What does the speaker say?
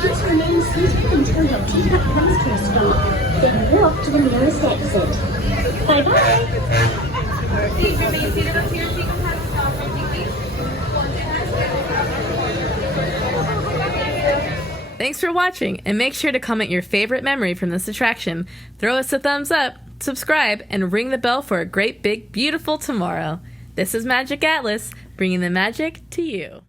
Just remain seated until your teacup comes to a stop, then walk to the nearest exit. Bye-bye! Please remain seated until your teacup has stopped. Thank you. Thanks for watching, and make sure to comment your favorite memory from this attraction. Throw us a thumbs up, subscribe, and ring the bell for a great, big, beautiful tomorrow. This is Magiq Atlas, bringing the magic to you.